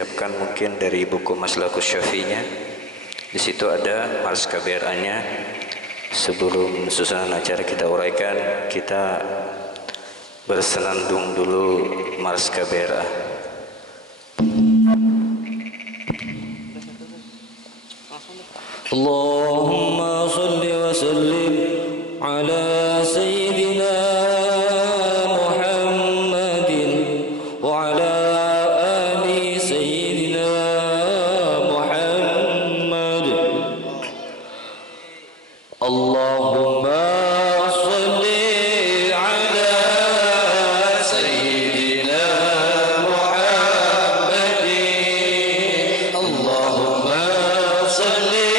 Siapkan mungkin dari buku Maslakus Syafi'inya. Di situ ada Mars KBRA-nya. Sebelum susunan acara kita uraikan, kita bersenandung dulu Mars KBRA. Allahumma salli wa sallim ala sayyidina Muhammadin wa ala ali sayyidina Muhammad. Allahumma salli ala sayyidina Muhammadin. Allahumma salli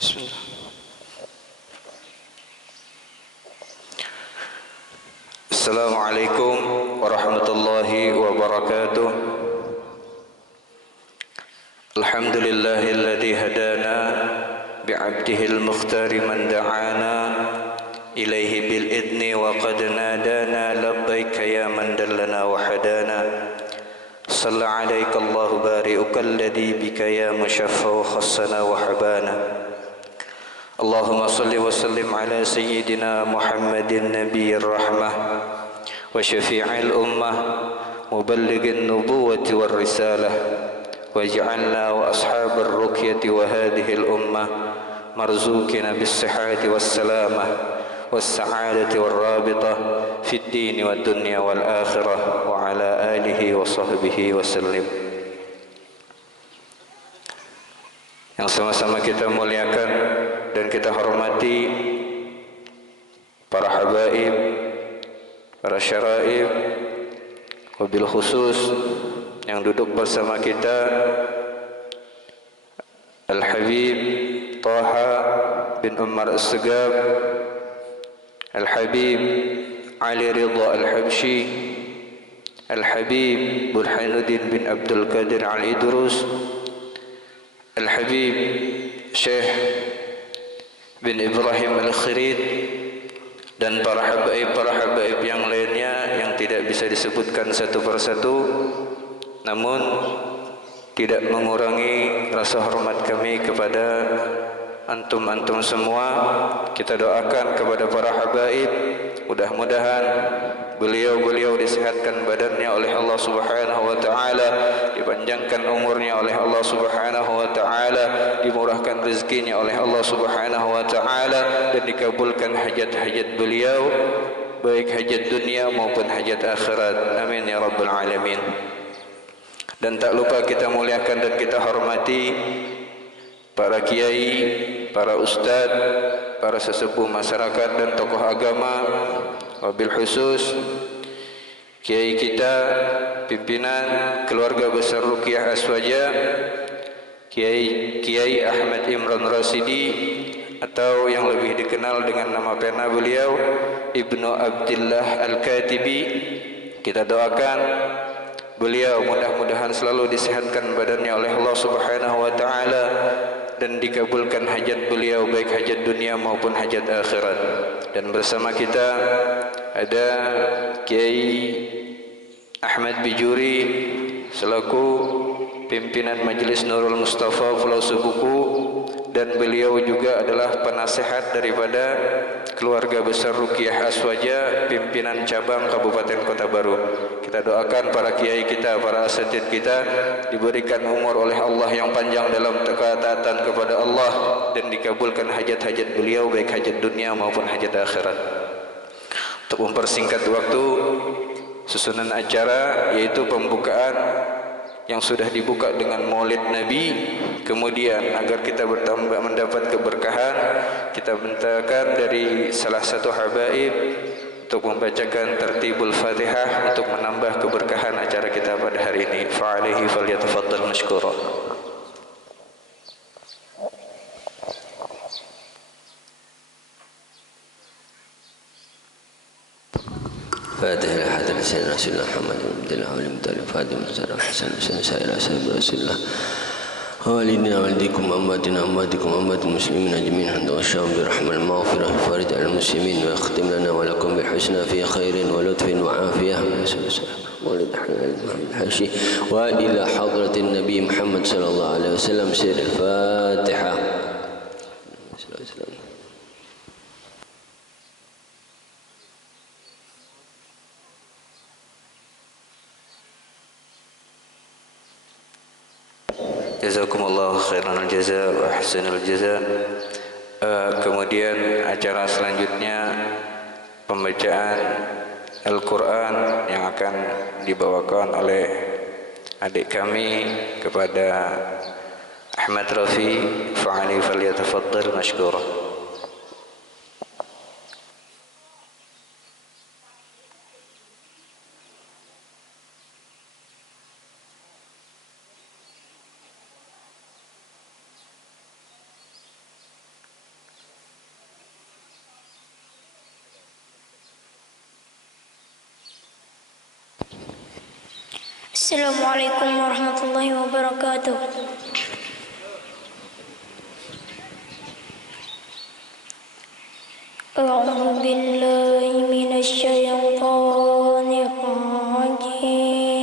Bismillah. Assalamualaikum warahmatullahi wabarakatuh. Alhamdulillahilladzi hadana bi'abdihil mukhtari man da'ana ilaihi bil idni wa qad nadana labbaika ya man dallana wa hadana. Salla alaika Allahu bari'uka alladhi bika ya mushaffa khassana wa habana. Allahumma salli wa sallim ala sayyidina Muhammadin nabiyir rahmah wa syafi'il ummah muballighin nubuwwati war risalah waj'alna wa ashabar ruqyati wa hadhihi al ummah marzuqina bis sihhati was salamah was sa'adati war rabitah fid din wad dunya wal akhirah wa ala alihi wa sahbihi wa sallim. Yang sama-sama kita muliakan dan kita hormati para habaib, para syaraib, wabil khusus yang duduk bersama kita, Al-Habib Taha bin Umar As-Segab, Al-Habib Ali Ridha Al-Habsyi, Al-Habib Burhanuddin bin Abdul Qadir Al-Idrus, Al-Habib Syekh bin Ibrahim Al-Khirid, dan para habaib yang lainnya yang tidak bisa disebutkan satu persatu, namun tidak mengurangi rasa hormat kami kepada antum-antum semua. Kita doakan kepada para habaib, mudah-mudahan beliau-beliau disehatkan badannya oleh Allah Subhanahu wa taala, dipanjangkan umurnya oleh Allah Subhanahu wa taala, dimurahkan rezekinya oleh Allah Subhanahu wa taala, dan dikabulkan hajat-hajat beliau baik hajat dunia maupun hajat akhirat. Amin ya rabbal alamin. Dan tak lupa kita muliakan dan kita hormati para kiai, para ustaz, para sesepuh masyarakat dan tokoh agama, wabil khusus kiai kita, pimpinan keluarga besar Ruqyah Aswaja, Kiai Ahmad Imran Rasidi, atau yang lebih dikenal dengan nama pena beliau Ibnu Abdillah Al-Katibi. Kita doakan beliau mudah-mudahan selalu disehatkan badannya oleh Allah Subhanahu wa taala dan dikabulkan hajat beliau baik hajat dunia maupun hajat akhirat. Dan bersama kita ada Kiai Ahmad Bijuri selaku pimpinan Majelis Nurul Mustafa Pulau Sebuku, dan beliau juga adalah penasehat daripada keluarga besar Ruqyah Aswaja, pimpinan cabang Kabupaten Kota Baru. Kita doakan para kiai kita, para asatidz kita diberikan umur oleh Allah yang panjang dalam ketaatan kepada Allah dan dikabulkan hajat-hajat beliau baik hajat dunia maupun hajat akhirat. Untuk mempersingkat waktu, susunan acara yaitu pembukaan yang sudah dibuka dengan Maulid Nabi. Kemudian agar kita bertambah mendapat keberkahan, kita mintakan dari salah satu habaib untuk membacakan tertibul Fatihah untuk menambah keberkahan acara kita pada hari ini. Fa'alaihi falyatafaddal mashkura. فاتح لحضرة سيدنا رسول الله محمد بن عبد الله والمطلب فاطمة الزهراء حسن سائر أصحاب رسول الله ووالدنا والديكم أمواتنا أمواتكم أموات المسلمين أجمعين حمدا والشام برحمة المغفرة الفارج على المسلمين ويختم لنا ولكم بالحسنى في خير ولطف وعافية ولد الحشي وإلى حضرة النبي محمد صلى الله عليه وسلم سير الفاتحة. Jazakumullahu khairan al-jaza wa ahsanul jaza. Kemudian acara selanjutnya pembacaan Al-Quran yang akan dibawakan oleh adik kami kepada Ahmad Rafi. Fa'ali falyatafaddal mashkura. Assalamualaikum warahmatullahi wabarakatuh. A'udzu billahi minasy syaithanir rajim.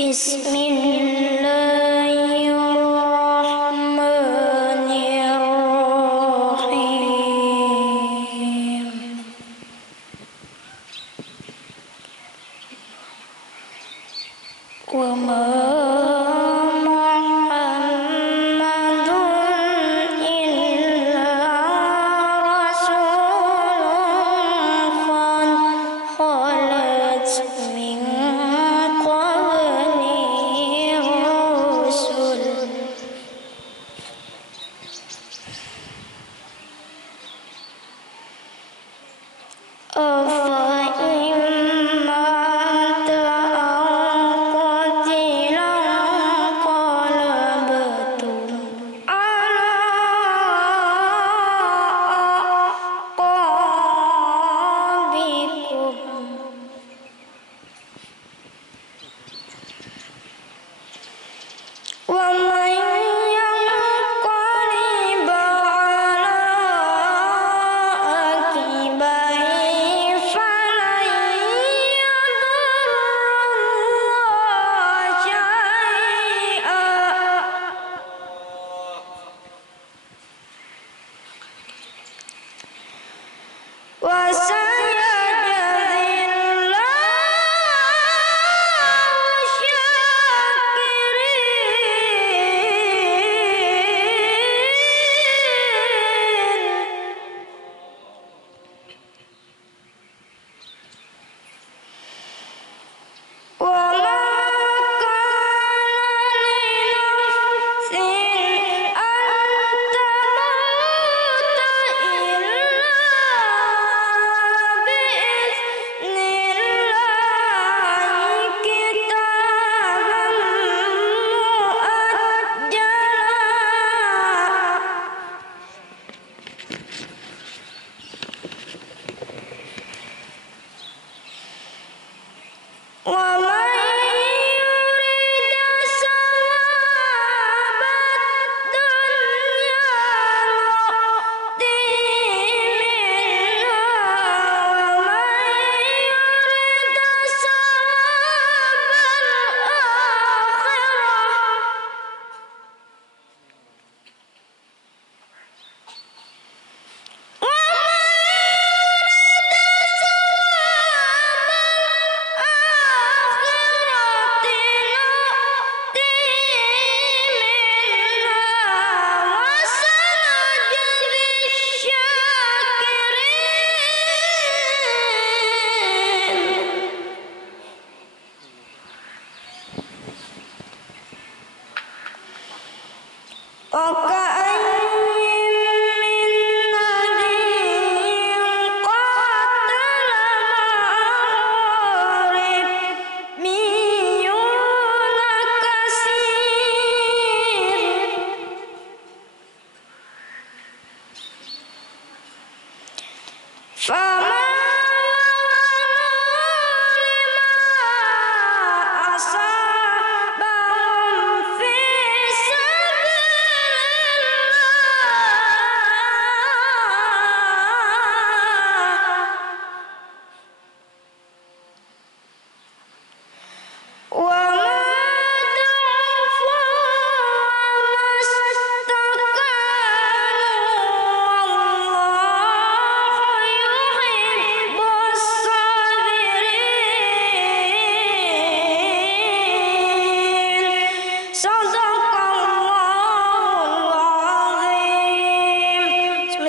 Bismillahirrahmanirrahim. Wa ma Muhammadun illa rasulun qad khalat min qablihi rusul.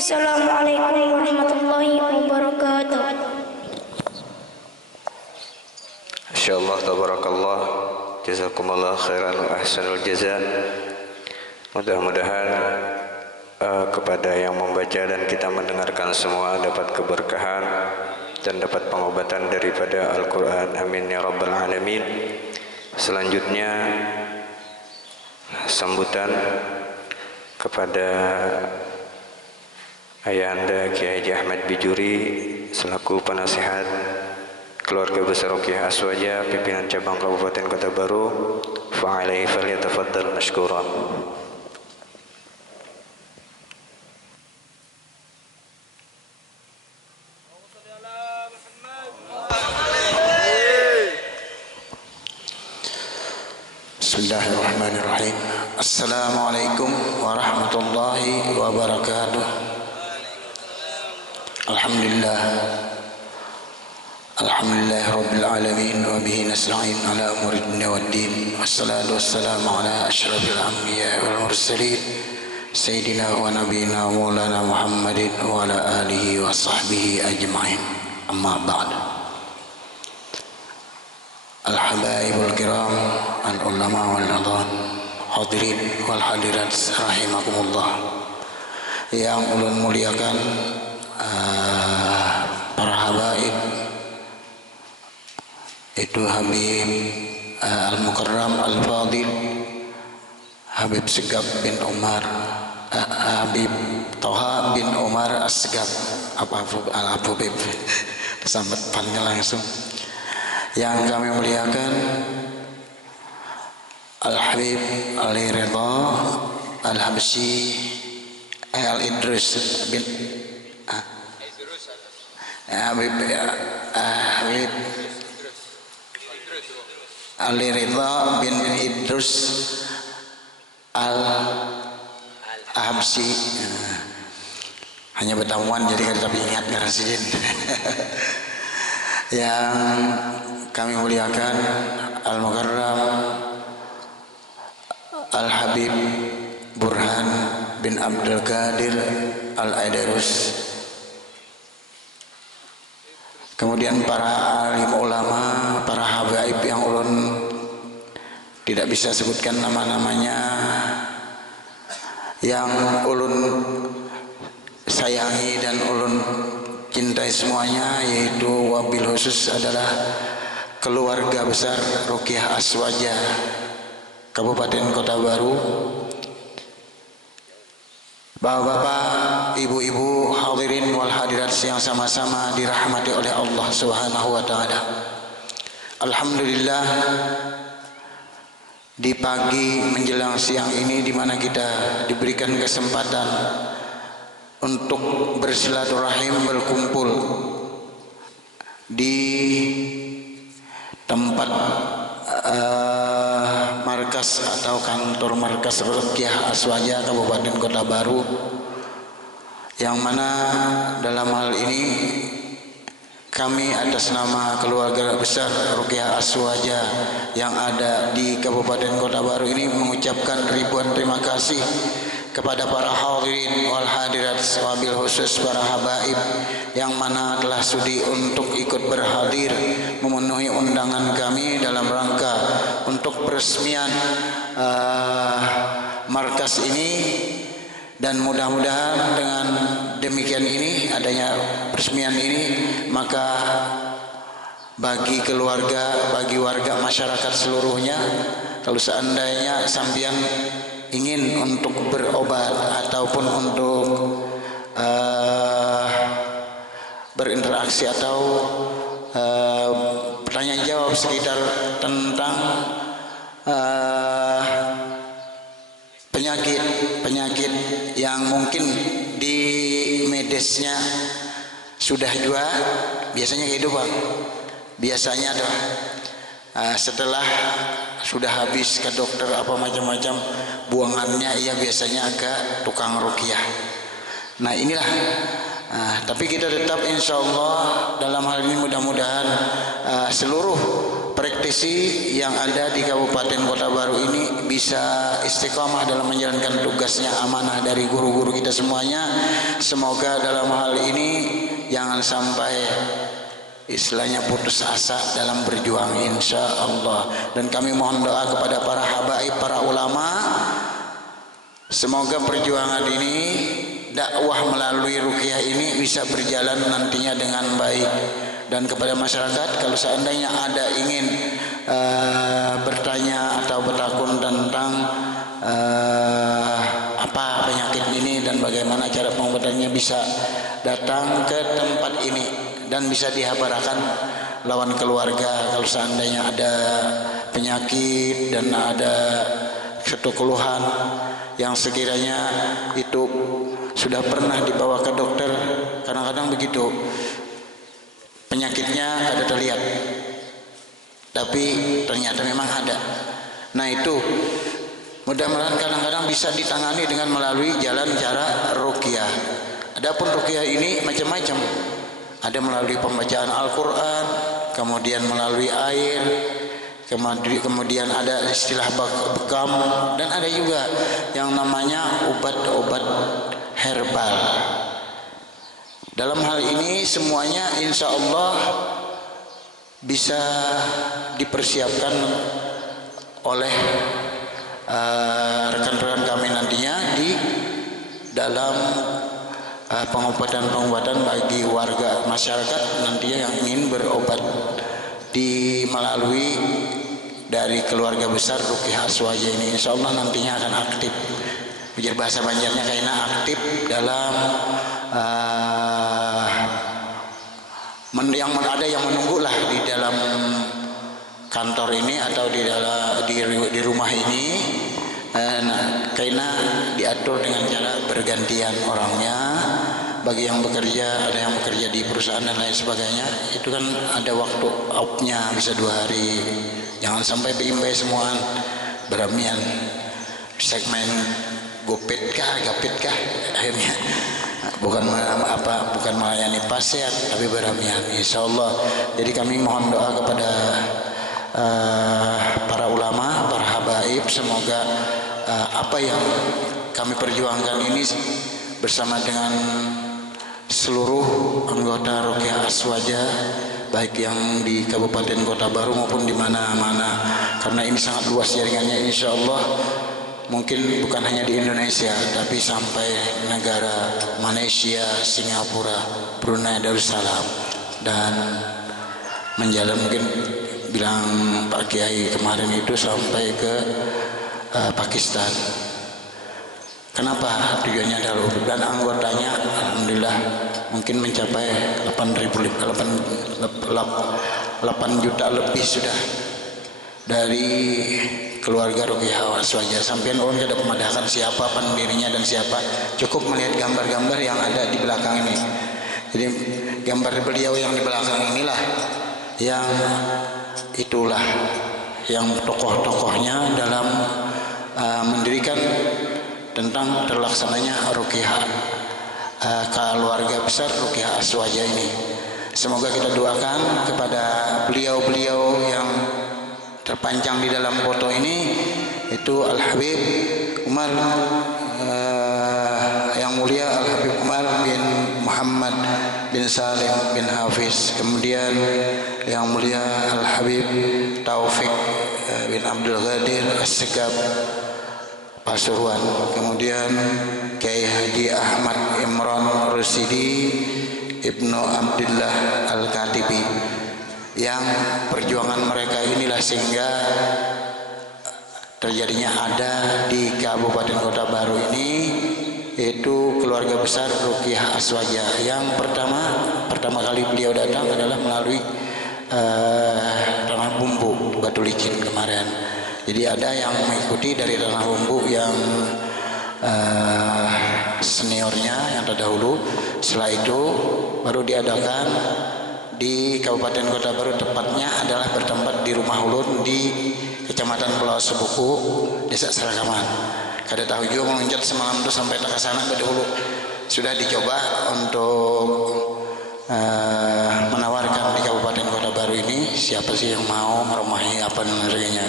Assalamualaikum warahmatullahi wabarakatuh. Insyaallah tabarakallah, jazakumullah khairan wa ahsanul jaza. Mudah-mudahan kepada yang membaca dan kita mendengarkan semua dapat keberkahan dan dapat pengobatan daripada Al-Quran. Amin ya rabbal alamin. Selanjutnya sambutan kepada Ayahanda Kiai Haji Ahmad Bijuri selaku penasihat keluarga besar Ruqyah Aswaja pimpinan cabang Kabupaten Kota Baru, fa'alaihi falyatafaddal mashkuran. Bismillahirrahmanirrahim. Assalamualaikum warahmatullahi wabarakatuh. Alhamdulillah rabbil alamin wa bihi nasta'in ala umuri dunya waddin. Wassalatu wassalamu ala asyrafil anbiya wal mursalin sayyidina wa nabiyina maulana Muhammadin wa ala alihi wa sahbihi ajma'in. Amma ba'd. Al-habaibul kiram, al-ulama wal nadhan, hadirin wal hadirat rahimakumullah. Yang ulun muliakan para habaib, itu Habib Al-Mukarram Al-Fadil Habib Segap bin Umar, Habib Toha bin Umar As-Segap, Al-Habib sambat panggil langsung. Yang kami muliakan Al-Habib Ali Ridha Al-Habsyi Al-Idrus bin Habib Ali Ridha bin Idrus Al-Habsyi. Hanya bertamuan jadi tapi ingat nggak residen. Yang kami muliakan Al-Mukarram Al-Habib Burhan bin Abdul Qadir Al-Aidarus. Kemudian para alim ulama, para habaib yang ulun tidak bisa sebutkan nama-namanya, yang ulun sayangi dan ulun cintai semuanya, yaitu wabil khusus adalah keluarga besar Ruqyah Aswaja Kabupaten Kota Baru. Bapak-bapak, ibu-ibu, hadirin wal hadirat yang sama-sama dirahmati oleh Allah Subhanahu wa taala. Alhamdulillah, di pagi menjelang siang ini di mana kita diberikan kesempatan untuk bersilaturahim, berkumpul di tempat markas atau kantor markas Ruqyah Aswaja Kabupaten Kota Baru, yang mana dalam hal ini kami atas nama keluarga besar Ruqyah Aswaja yang ada di Kabupaten Kota Baru ini mengucapkan ribuan terima kasih kepada para hadirin wal hadirat, wabil khusus para habaib yang mana telah sudi untuk ikut berhadir memenuhi undangan kami dalam rangka untuk peresmian markas ini. Dan mudah-mudahan dengan demikian ini, adanya peresmian ini, maka bagi keluarga, bagi warga masyarakat seluruhnya, kalau seandainya sampean ingin untuk berobat ataupun untuk berinteraksi atau bertanya jawab sekitar tentang penyakit yang mungkin di medisnya sudah juga biasanya kehidupan, biasanya adalah setelah sudah habis ke dokter apa macam-macam buangannya, ia biasanya ke tukang ruqyah. Nah inilah, tapi kita tetap insya Allah dalam hal ini mudah-mudahan seluruh praktisi yang ada di Kabupaten Kota Baru ini bisa istiqamah dalam menjalankan tugasnya, amanah dari guru-guru kita semuanya. Semoga dalam hal ini jangan sampai istilahnya putus asa dalam berjuang insya Allah. Dan kami mohon doa kepada para habaib, para ulama, semoga perjuangan ini, dakwah melalui ruqyah ini bisa berjalan nantinya dengan baik. Dan kepada masyarakat, kalau seandainya ada ingin bertanya atau bertakun tentang apa penyakit ini dan bagaimana cara pengobatannya, bisa bisa datang ke tempat ini dan bisa dihabarakan lawan keluarga kalau seandainya ada penyakit dan ada suatu keluhan yang sekiranya itu sudah pernah dibawa ke dokter. Kadang-kadang begitu, penyakitnya ada terlihat tapi ternyata memang ada. Nah itu mudah-mudahan kadang-kadang bisa ditangani dengan melalui jalan cara ruqyah. Adapun ruqyah ini macam-macam, ada melalui pembacaan Al-Quran, kemudian melalui air, kemudian ada istilah bekam, dan ada juga yang namanya obat-obat herbal. Dalam hal ini semuanya insya Allah bisa dipersiapkan oleh rekan-rekan kami nantinya di dalam pengobatan-pengobatan bagi warga masyarakat nantinya yang ingin berobat melalui dari keluarga besar Ruqyah Aswaja ini. Insya Allah nantinya akan aktif, biar bahasa Banjarnya kayaknya aktif dalam yang ada yang menunggu lah di dalam kantor ini atau di rumah ini. Karena diatur dengan cara bergantian orangnya. Bagi yang bekerja, ada yang bekerja di perusahaan dan lain sebagainya, itu kan ada waktu off-nya bisa 2 hari. Jangan sampai beimbai semuaan beramian segmen gopet kah akhirnya bukan melayani pasien tapi beramian. Insyaallah. Jadi kami mohon doa kepada para ulama, para habaib, semoga apa yang kami perjuangkan ini bersama dengan seluruh anggota Ruqyah Aswaja, baik yang di Kabupaten Kota Baru maupun di mana-mana, karena ini sangat luas jaringannya. Insya Allah mungkin bukan hanya di Indonesia, tapi sampai negara Malaysia, Singapura, Brunei Darussalam, dan menjalan mungkin bilang Pak Kiai kemarin itu sampai ke Pakistan. Kenapa? Tujuannya adalah dan anggotanya alhamdulillah mungkin mencapai 8 juta lebih sudah dari keluarga Ruqyah Aswaja. Sampai orang tidak memadahkan siapa pendirinya dan siapa, cukup melihat gambar-gambar yang ada di belakang ini. Jadi gambar beliau yang di belakang inilah yang itulah yang tokoh-tokohnya dalam mendirikan tentang terlaksananya Ruqyah keluarga besar Ruqyah Aswaja ini. Semoga kita doakan kepada beliau-beliau yang terpanjang di dalam foto ini, itu Al-Habib Umar, yang mulia Al-Habib Umar bin Muhammad bin Salim bin Hafiz, kemudian yang mulia Al-Habib Taufik bin Abdul Ghadir As-Segaf Pasuruan, kemudian Kiai Haji Ahmad Imran Rusidi Ibnu Abdullah Al-Katibi, yang perjuangan mereka inilah sehingga terjadinya ada di Kabupaten Kota Baru ini, yaitu keluarga besar Ruqyah Aswaja. Yang pertama kali beliau datang adalah melalui Tanah Bumbu Batu Licin kemarin. Jadi ada yang mengikuti dari Tanah Bumbu yang seniornya yang terdahulu. Setelah itu baru diadakan di Kabupaten Kota Baru, tepatnya adalah bertempat di Rumah Ulun di Kecamatan Pulau Sebuku, Desa Seragaman. Kada tahu juga meloncat semalam itu sampai ke sana dahulu. Sudah dicoba untuk menawarkan di Kabupaten Kota Baru ini siapa sih yang mau meromahi apa dan sebagainya.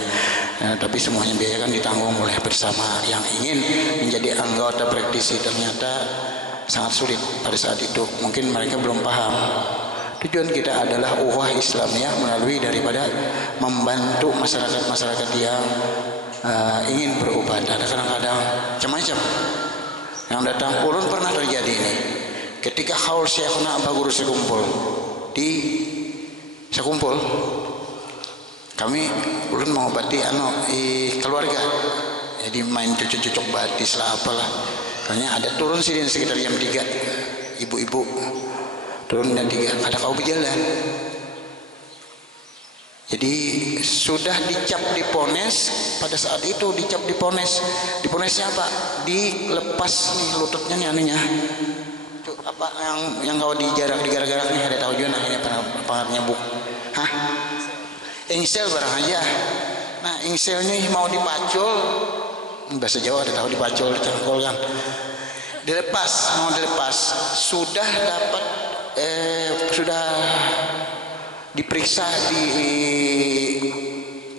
Tapi semuanya biaya kan ditanggung oleh bersama. Yang ingin menjadi anggota praktisi ternyata sangat sulit pada saat itu. Mungkin mereka belum paham. Tujuan kita adalah ukhuwah Islamiyah melalui daripada membantu masyarakat-masyarakat yang ingin berobat. Ada kadang-kadang macam-macam yang datang. Ulun pernah terjadi ini ketika haul Syekhuna Aba Guru sekumpul kami ulun mengobati keluarga, jadi main cucuk-cucuk batis lah apalah. Karena ada turun sini sekitar jam 3 ibu-ibu turun dan 3 kada kau berjalan. Jadi sudah dicap dipones, pada saat itu dicap dipones. Diponesnya apa? Dilepas nih lututnya nih anunya. Itu apa yang kau digarak-garak nih, ada tahu juga nah ini apa nyambuk. Hah? Engsel barang aja. Nah, engselnya mau dipacul, bahasa Jawa ada tahu dipacul, dicangkul kan. Dilepas, mau dilepas, sudah dapat sudah diperiksa di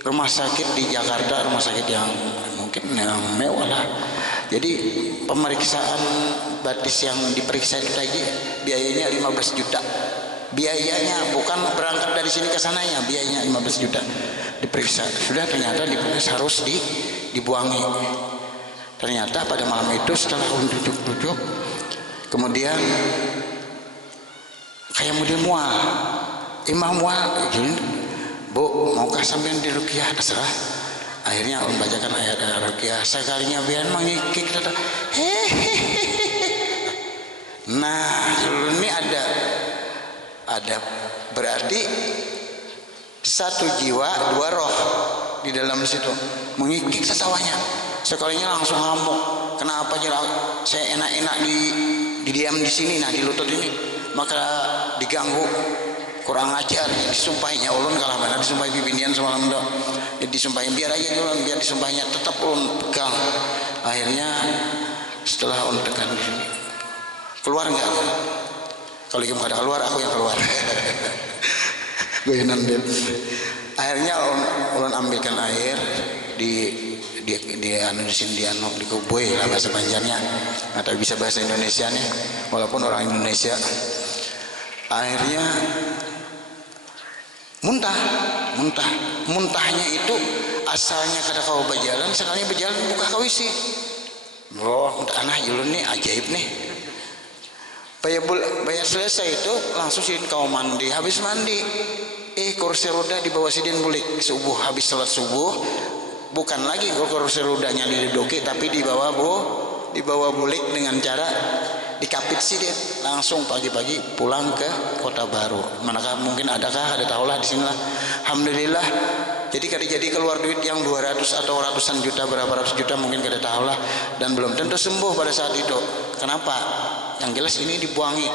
rumah sakit di Jakarta, rumah sakit yang mungkin yang mewah lah. Jadi pemeriksaan batis yang diperiksa itu tadi biayanya 15 juta. Biayanya bukan berangkat dari sini ke sananya, biayanya 15 juta. Diperiksa, sudah ternyata diponis harus dibuangi. Ternyata pada malam itu setelah duduk, kemudian kayak model mual. Imam mual, Bu, maukah sampean diruqyah? Terserah. Akhirnya ulun bacakan ayat ruqyah. Sekalinya biar mengikik kata, nah, ini ada berarti satu jiwa 2 roh di dalam situ mengikik sesawanya. Sekalinya langsung ngamuk. Kenapa saya enak-enak didiam di sini, nah di lutut ini, maka diganggu. Kurang ajar, disumpahinya ulun kalah mana disumpahi bibinian semalam dok. Jadi disumpahin biar aja ulun, biar disumpahnya tetap ulun pegang. Akhirnya setelah ulun tekan di sini, keluar enggak? Kalau kamu kada keluar, aku yang keluar. Gue nanti. Akhirnya ulun ambilkan air di anu di sini di kubui lah bahasa Banjarnya, atau bisa bahasa Indonesia nih, walaupun orang Indonesia. Akhirnya muntahnya itu asalnya kada kau berjalan, sekalinya berjalan buka kau isi. Bro, anak julun nih ajaib nih. Bayar selesai itu langsung sidin kau mandi, habis mandi kursi roda di bawah sidin bulik subuh, habis salat subuh bukan lagi kursi rodanya diduduki, tapi dibawa bulik dengan cara dikapit sidin, langsung pagi-pagi pulang ke Kota Baru. Manakah mungkin ada tahulah di sinilah. Alhamdulillah. Jadi kada jadi keluar duit yang 200 atau ratusan juta, berapa ratus juta mungkin kada tahulah, dan belum tentu sembuh pada saat itu. Kenapa? Yang jelas ini dibuangi.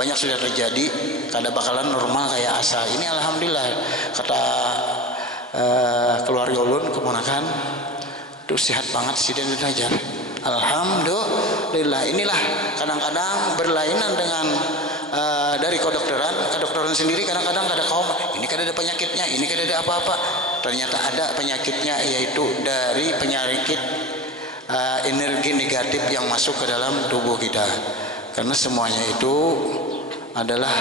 Banyak sudah terjadi, kada bakalan normal kayak asal. Ini alhamdulillah kata keluarga ulun keponakan itu sehat banget sidin ajar. Alhamdulillah. Inilah kadang-kadang berlainan dengan dari kedokteran sendiri. Kadang-kadang kada kaum ini kada ada penyakitnya, ini kada ada apa-apa. Ternyata ada penyakitnya, yaitu dari penyakit energi negatif yang masuk ke dalam tubuh kita. Karena semuanya itu adalah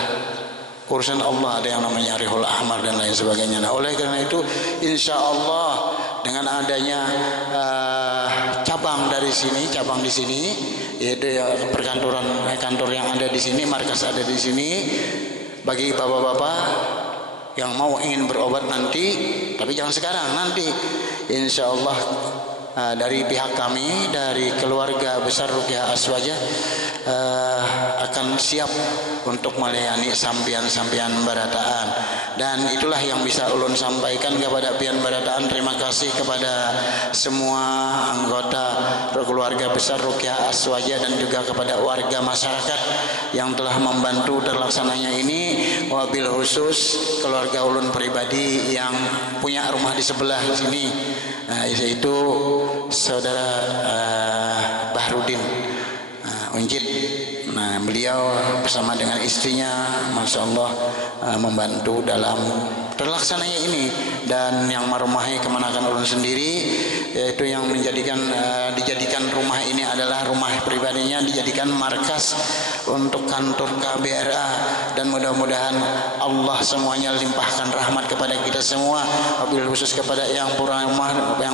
urusan Allah, ada yang namanya Rihul Ahmar dan lain sebagainya. Nah, oleh karena itu insya Allah dengan adanya cabang di sini, yaitu kantor yang ada di sini, markas ada di sini, bagi bapak-bapak yang mau ingin berobat nanti, tapi jangan sekarang, nanti insya Allah dari pihak kami, dari keluarga besar Ruqyah Aswaja akan siap untuk melayani sampian-sampian barataan. Dan itulah yang bisa ulun sampaikan kepada pian barataan. Terima kasih kepada semua anggota keluarga besar Ruqyah Aswaja dan juga kepada warga masyarakat yang telah membantu terlaksananya ini. Wabil khusus keluarga ulun pribadi yang punya rumah di sebelah sini, yaitu saudara Bahrudin Unjid. Nah, beliau bersama dengan istrinya, masya Allah, membantu dalam terlaksananya ini. Dan yang merumahi kemenakan ulun sendiri, yaitu yang dijadikan rumah ini adalah rumah pribadinya, dijadikan markas untuk kantor KBRA. Dan mudah-mudahan Allah semuanya limpahkan rahmat kepada kita semua, wabil khusus kepada yang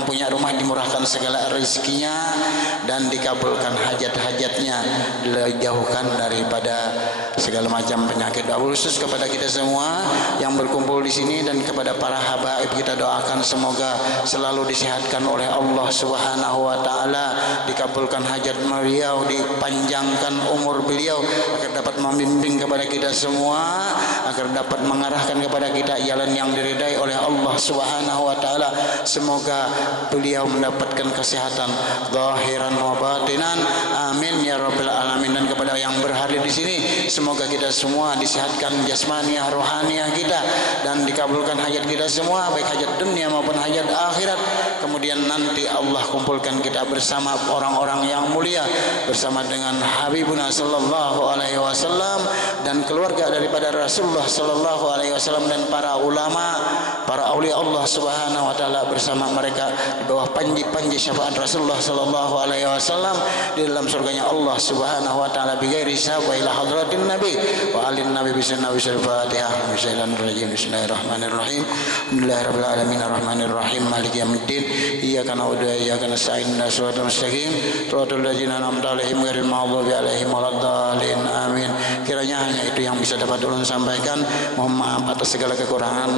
punya rumah dimurahkan segala rezekinya dan dikabulkan hajat-hajatnya, dijauhkan daripada segala macam penyakit. Wabil khusus kepada kita semua yang berkumpul di sini sini dan kepada para habaib kita doakan semoga selalu disehatkan oleh Allah Subhanahu wa taala, dikabulkan hajat beliau, dipanjangkan umur beliau agar dapat membimbing kepada kita semua, agar dapat mengarahkan kepada kita jalan yang diridai oleh Allah Subhanahu wa taala. Semoga beliau mendapatkan kesehatan zahiran wa batinan. Amin ya rabbal alamin. Dan kepada yang berhadir di sini, semoga kita semua disehatkan jasmaniah rohaniah kita dan dikabulkan hajat kita semua, baik hajat dunia maupun hajat akhirat. Kemudian nanti Allah kumpulkan kita bersama orang-orang yang mulia, bersama dengan Habibuna sallallahu alaihi wasallam dan keluarga daripada Rasulullah sallallahu alaihi wasallam dan para ulama, para aulia Allah Subhanahu wa taala bersama mereka di bawah panji-panji syafaat Rasulullah sallallahu alaihi wasallam di dalam surganya Allah Subhanahu wa taala bighairi hisab wa ila hadratin nabi wa alin nabi bismillahir fatihah bismillahirrahmanirrahim alhamdulillahirabbil alamin arrahmanir rahim maliki yaumiddin iyyaka na'budu wa iyyaka nasta'in ihdinas siratal mustaqim siratal ladzina an'amta 'alaihim ghairil maghdubi 'alaihim waladdallin amin. Kiranya hanya itu yang bisa dapat ulun sampaikan. Mohon maaf atas segala kekurangan.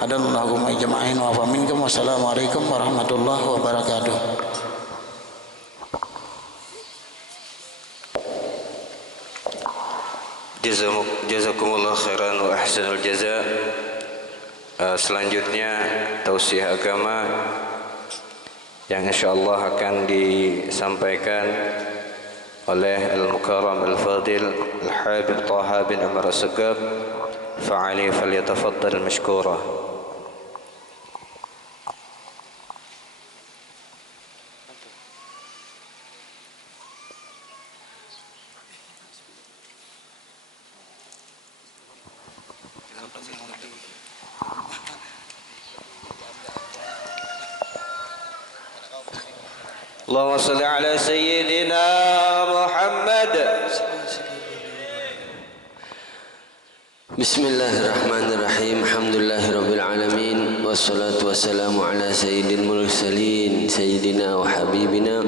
Hadallahu ijma'in wa afa minkum. Wassalamualaikum warahmatullahi wabarakatuh. Jazakumullah khairan wa ahsanul jaza. Selanjutnya tausiah agama yang insyaallah akan disampaikan oleh Al-Mukarram Al-Fadil Al-Habib Taha bin Umar As-Sagab. Fa'ali falyatafaddal mashkura. Allahumma salli ala sayyidina Muhammad. Bismillahirrahmanirrahim. Alhamdulillahirabbil alamin wassalatu wassalamu ala sayyidil mursalin sayyidina wa habibina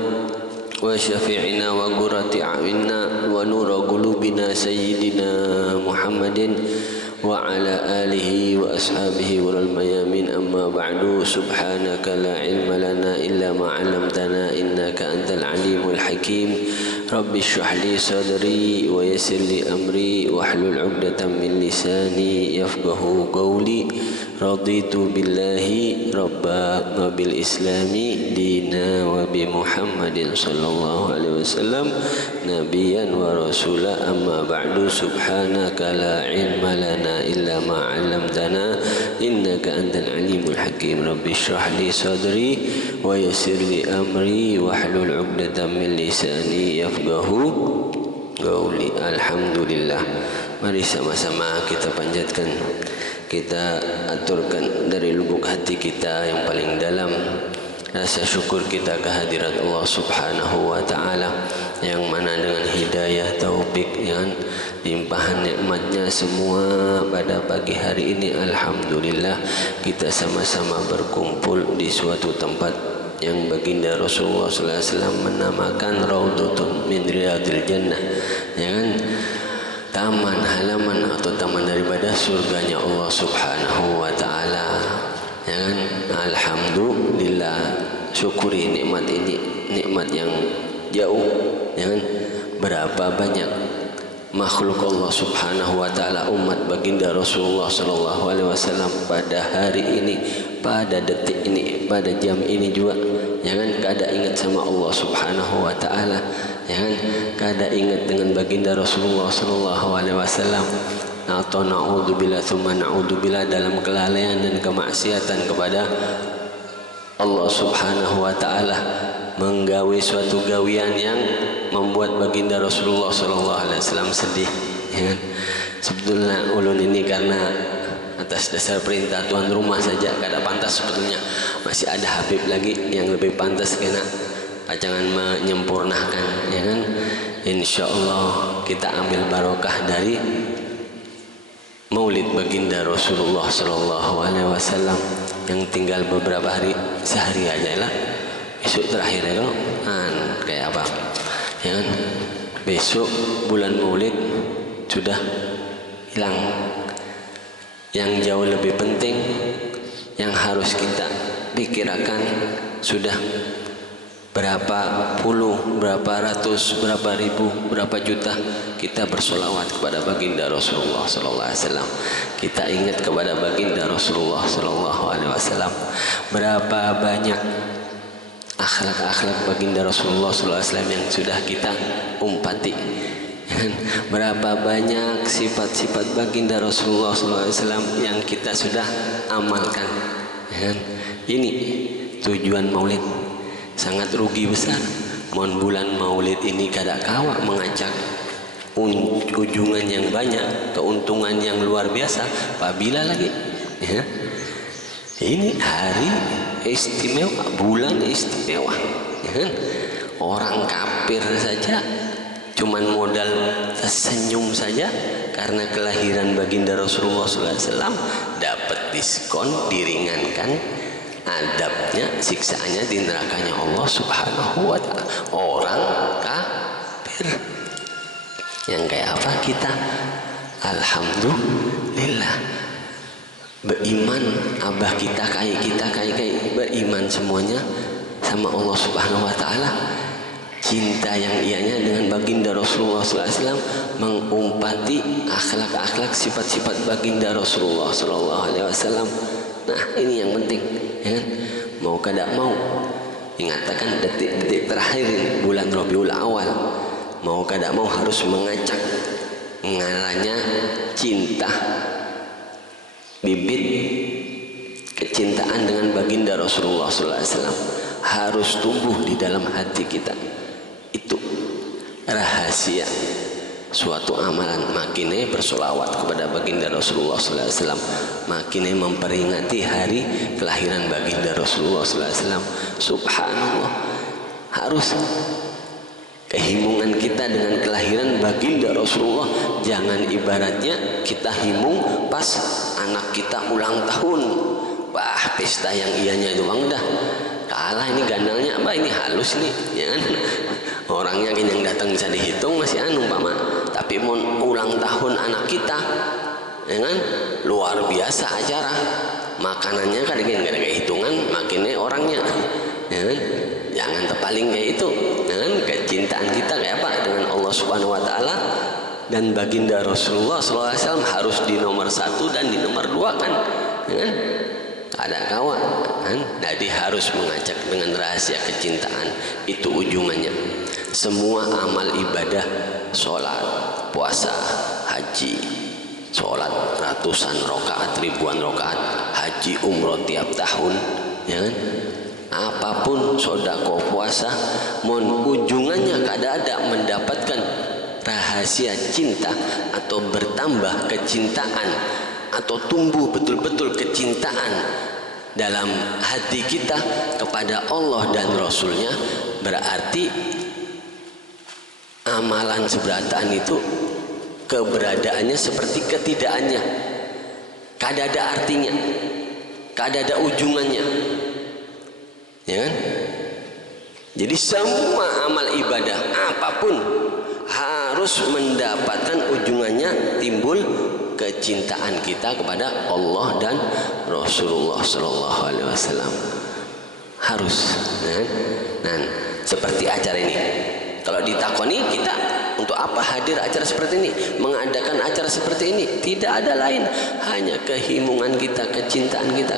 wa syafi'ina wa qurrati a'yunina wa nura qulubina sayyidina Muhammadin wa ala alihi wa ashabihi wal mayamin. Amma ba'du. Subhanaka la ilma lana illa ma 'allamtana innaka antal alimul hakim. Rabbi shrah li sadri wa yassir li amri wahlul 'uqdatam min lisani yafqahu qawli. Raditu billahi rabba wa bil islami dina wa bi Muhammadin sallallahu alaihi wasallam nabiyan wa rasula. Amma ba'du. Subhanaka la ilma lana illa ma 'allamtana innaka antal alimul hakim. Rabbi shrah li sadri wa yassir li amri wahlul 'uqdatam min lisani yafqahu qawli. Alhamdulillah. Mari sama-sama kita panjatkan, kita aturkan dari lubuk hati kita yang paling dalam rasa syukur kita kehadirat Allah Subhanahu wa taala, yang mana dengan hidayah taufik dengan limpahan nikmatnya semua pada pagi hari ini alhamdulillah kita sama-sama berkumpul di suatu tempat yang baginda Rasulullah sallallahu alaihi wasallam menamakan Raudhatun min Riyadil Jannah, ya kan? Taman halaman atau taman daripada surganya Allah Subhanahu wa taala, ya kan? Alhamdulillah, syukuri nikmat ini, nikmat yang jauh, ya kan? Berapa banyak makhluk Allah Subhanahu wa taala, umat baginda Rasulullah sallallahu alaihi wasallam pada hari ini, pada detik ini, pada jam ini juga, ya kan? Kada ingat sama Allah Subhanahu wa taala, ya kan? Kada ingat dengan baginda Rasulullah sallallahu alaihi wasallam, atau naudzubillah tsumma naudzubillah dalam kelalaian dan kemaksiatan kepada Allah Subhanahu wa taala, menggawe suatu gawian yang membuat baginda Rasulullah sallallahu alaihi wasallam sedih, ya kan? Sebetulnya ulun ini karena atas dasar perintah tuan rumah saja kada pantas, sebetulnya masih ada Habib lagi yang lebih pantas kena jangan menyempurnakan, ya kan? Insyaallah kita ambil barokah dari Maulid baginda Rasulullah sallallahu alaihi wasallam yang tinggal beberapa hari, sehari aja lah. Besok terakhir ya kan? Kayak apa? Ya kan? Besok bulan Maulid sudah hilang. yang jauh lebih penting yang harus kita pikirkan, sudah berapa puluh, berapa ratus, berapa ribu, berapa juta kita bersolawat kepada baginda Rasulullah sallallahu alaihi wasallam. Kita ingat kepada baginda Rasulullah sallallahu alaihi wasallam. Berapa banyak akhlak-akhlak baginda Rasulullah sallallahu alaihi wasallam yang sudah kita umpati. Berapa banyak sifat-sifat baginda Rasulullah sallallahu alaihi wasallam yang kita sudah amalkan. Ini tujuan maulid. Sangat rugi besar. Mohon bulan maulid ini kada kawa mengajak ujungan yang banyak, keuntungan yang luar biasa. Apabila lagi ini hari istimewa, bulan istimewa. Orang kafir saja cuman modal tersenyum saja karena kelahiran baginda Rasulullah SAW dapat diskon, diringankan adabnya, siksaannya di nerakanya Allah Subhanahu wa ta'ala. Orang kafir yang kayak apa kita? Alhamdulillah beriman, abah kita kayak beriman semuanya sama Allah Subhanahu wa ta'ala. Cinta yang ianya dengan baginda Rasulullah SAW, mengumpati akhlak-akhlak, sifat-sifat baginda Rasulullah SAW. Nah, ini yang penting, ya kan? Mau kada mau, ingatakan detik-detik terakhir bulan Rabiul Awal, mau kada mau harus mengacak ngaranya cinta, bibit kecintaan dengan baginda Rasulullah SAW harus tumbuh di dalam hati kita. Itu rahasia suatu amalan. Makinnya bersolawat kepada baginda Rasulullah SAW, makinnya memperingati hari kelahiran baginda Rasulullah SAW. Subhanallah, harus kehimungan kita dengan kelahiran baginda Rasulullah. Jangan ibaratnya kita himung pas anak kita ulang tahun. Wah, pesta yang ianya doang dah kalah, ini gandalnya apa, ini halus nih, ya kan? Orangnya yang datang bisa dihitung masih umpama, tapi mau ulang tahun anak kita, ya kan? Luar biasa acara, makanannya kan gak ada hitungan, makinnya orangnya, ya kan? Jangan terpaling kayak itu, ya kan? Kecintaan kita kayak apa dengan Allah Subhanahu Wa Taala dan baginda Rasulullah SAW harus di nomor 1 dan di nomor 2 kan, ya kan? Ada kawan kan? Jadi harus mengajak dengan rahasia kecintaan. Itu ujungannya. Semua amal ibadah, sholat, puasa, haji, sholat ratusan rakaat, ribuan rakaat, haji, umroh tiap tahun, ya kan? Apapun sedekah, puasa, mohon ujungannya kada ada mendapatkan rahasia cinta atau bertambah kecintaan atau tumbuh betul-betul kecintaan dalam hati kita kepada Allah dan Rasulnya, berarti amalan seberataan itu keberadaannya seperti ketidakannya, kada ada artinya, kada ada ujungannya, ya kan? Jadi semua amal ibadah apapun harus mendapatkan ujungannya timbul kecintaan kita kepada Allah dan Rasulullah Sallallahu Alaihi Wasallam. Harus, ya? Nah, seperti acara ini, kalau ditakoni kita untuk apa hadir acara seperti ini, mengadakan acara seperti ini, tidak ada lain, hanya kehimungan kita, kecintaan kita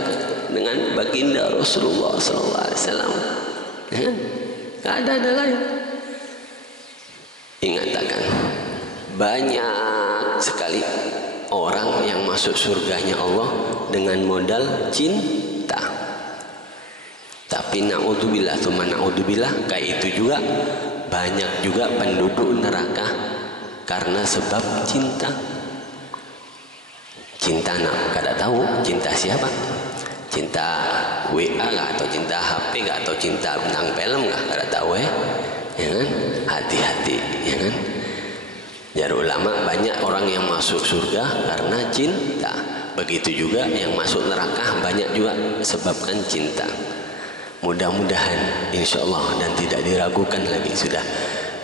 dengan baginda Rasulullah Sallallahu Alaihi Wasallam, ya? Tidak ada lain. Ingatakan, banyak sekali orang yang masuk surganya Allah dengan modal cinta. Tapi na'udzubillah, tsumma na'udzubillah, kayak itu juga banyak juga penduduk neraka karena sebab cinta. Cinta kada tahu cinta siapa? Cinta WA gak? Atau cinta HP gak? Atau cinta bintang film gak? Kada tahu, ya kan? Hati-hati, ya kan? Jar ulama, banyak orang yang masuk surga karena cinta. Begitu juga yang masuk neraka banyak juga sebabkan cinta. Mudah-mudahan insya Allah dan tidak diragukan lagi sudah,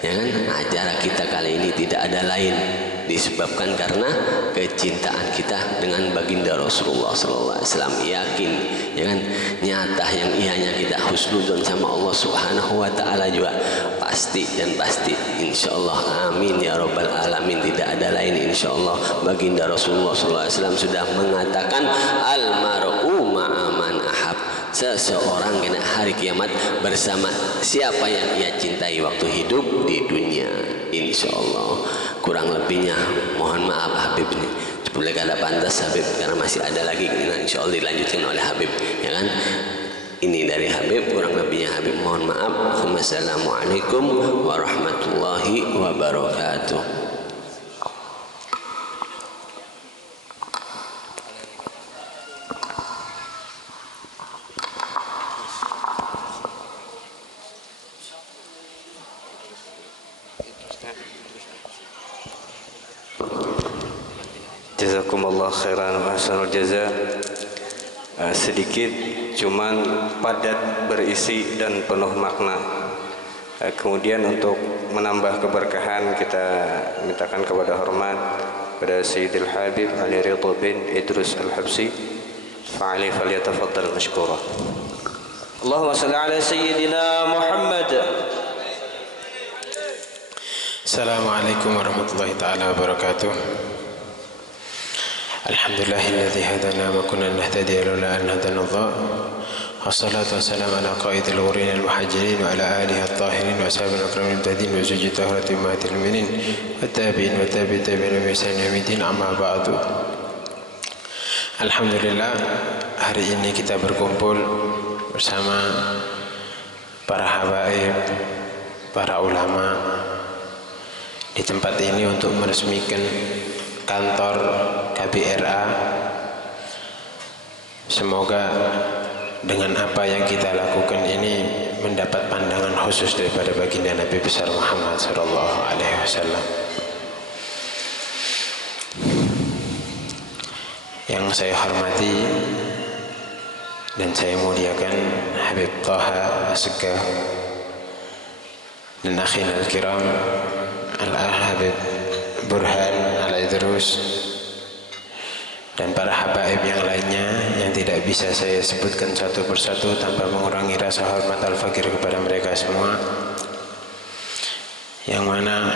ya kan? Acara kita kali ini tidak ada lain disebabkan karena kecintaan kita dengan baginda Rasulullah sallallahu alaihi wasallam. Yakin ya kan, nyata yang ianya kita husnudzon sama Allah Subhanahu wa taala juga pasti dan pasti insyaallah. Amin ya rabbal alamin. Tidak ada lain insyaallah. Baginda Rasulullah sallallahu alaihi wasallam sudah mengatakan almar'u ma'a man ahab. Seseorang kena hari kiamat bersama siapa yang ia cintai waktu hidup di dunia. Insyaallah. Kurang lebihnya mohon maaf Habib ini. Boleh kada pantas Habib karena masih ada lagi, insyaallah dilanjutkan oleh Habib ya kan. Ini dari Habib, kurang lebihnya Habib mohon maaf. Wassalamualaikum warahmatullahi wabarakatuh. Jazakumullah khairan wa ahsanul jaza. Sedikit cuman padat berisi dan penuh makna. Kemudian untuk menambah keberkahan kita mintakan kepada hormat pada Sayyidil Habib Ali Ridha bin Idrus Al-Habsi. Fa'ali falyatafaddal mashkura. Allahumma salli ala Sayyidina Muhammad. Assalamualaikum warahmatullahi taala wabarakatuh. Alhamdulillahilladzi hadana wa kunna nahtadiya laula an hadana Allah. Wassalatu wassalamu ala qaidil ghurin al-muhajirin wa ala alihi at-tahirin wa ashabil akramin al-muhtadin wa zawji tahrati ummatil mu'minin wa tabi'in wa tabi'in bi ihsan ila yaumil amma ba'du. Alhamdulillah, hari ini kita berkumpul bersama para habaib, para ulama di tempat ini untuk meresmikan kantor KBRA. Semoga dengan apa yang kita lakukan ini mendapat pandangan khusus daripada baginda Nabi besar Muhammad sallallahu alaihi wasallam. Yang saya hormati dan saya muliakan Habib Taha Assegaf dan akhina al-kiram Al-Habib Burhan Al-Idrus dan para habaib yang lainnya yang tidak bisa saya sebutkan satu persatu tanpa mengurangi rasa hormat al-fakir kepada mereka semua, yang mana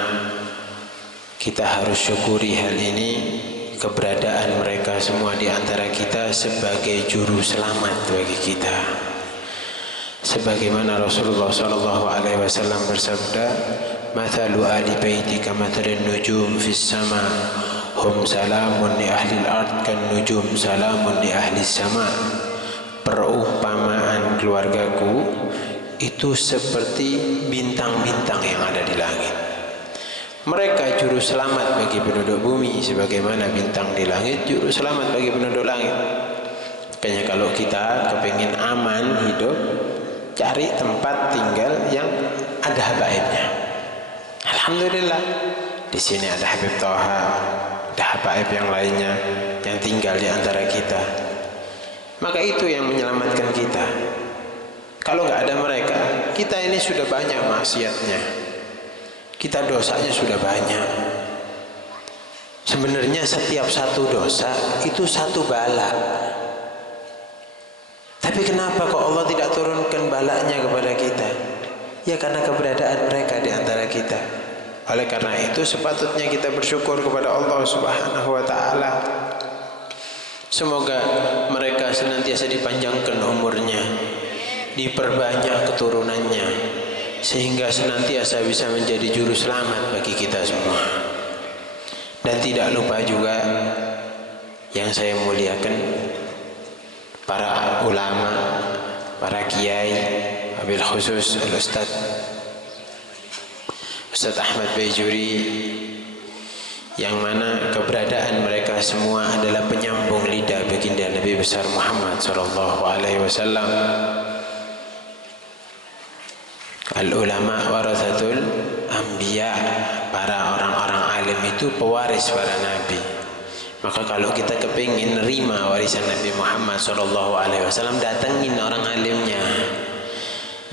kita harus syukuri hal ini, keberadaan mereka semua di antara kita sebagai juru selamat bagi kita. Sebagaimana Rasulullah SAW bersabda, "Mathalu ahli baiti kamathalin nujum fis sama, hum salamun li ahli al-ard kan nujum salamun li ahli sama." Perumpamaan keluargaku itu seperti bintang-bintang yang ada di langit. Mereka juru selamat bagi penduduk bumi, sebagaimana bintang di langit juru selamat bagi penduduk langit. Makanya kalau kita kepingin aman hidup, cari tempat tinggal yang ada habaibnya. Alhamdulillah, di sini ada Habib Taha, ada habaib yang lainnya yang tinggal di antara kita. Maka itu yang menyelamatkan kita. Kalau nggak ada mereka, kita ini sudah banyak maksiatnya. Kita dosanya sudah banyak. Sebenarnya setiap satu dosa itu satu bala. Tapi kenapa kok Allah tidak turunkan balanya kepada kita? Ya karena keberadaan mereka di antara kita. Oleh karena itu sepatutnya kita bersyukur kepada Allah Subhanahu wa taala. Semoga mereka senantiasa dipanjangkan umurnya, diperbanyak keturunannya, sehingga senantiasa bisa menjadi juru selamat bagi kita semua. Dan tidak lupa juga yang saya muliakan, para ulama, para kiai, wabil khusus Al-Ustaz Ahmad Baijuri, yang mana keberadaan mereka semua adalah penyambung lidah baginda Nabi besar Muhammad sallallahu alaihi wasallam. Al-ulama warathatul anbiya, para orang-orang alim itu pewaris para nabi. Maka kalau kita kepingin nerima warisan Nabi Muhammad SAW, datengin orang alimnya.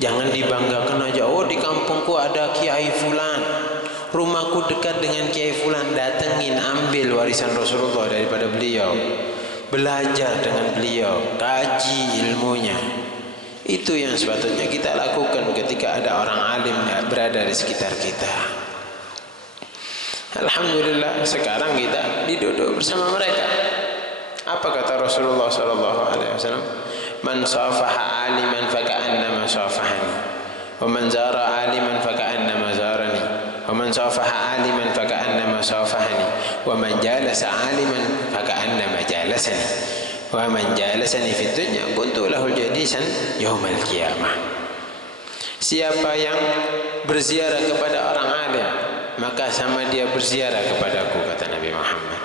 Jangan dibanggakan aja, oh di kampungku ada kiai fulan, rumahku dekat dengan Kiai Fulan, datengin, ambil warisan Rasulullah daripada beliau, belajar dengan beliau, kaji ilmunya. Itu yang sepatutnya kita lakukan ketika ada orang alim berada di sekitar kita. Alhamdulillah sekarang kita duduk bersama mereka. Apa kata Rasulullah SAW? Man safaha aliman faka'annama safahani, wa man zara aliman faka'annama zarani, wa man safaha aliman faka'annama safahani, wa man jalasa aliman faka'annama jalasani, wa man jalasani fid dunya kuntu lahu jalisan yaumal qiyamah. Siapa yang berziarah kepada orang alim, maka sama dia berziarah kepadaku, kata Nabi Muhammad.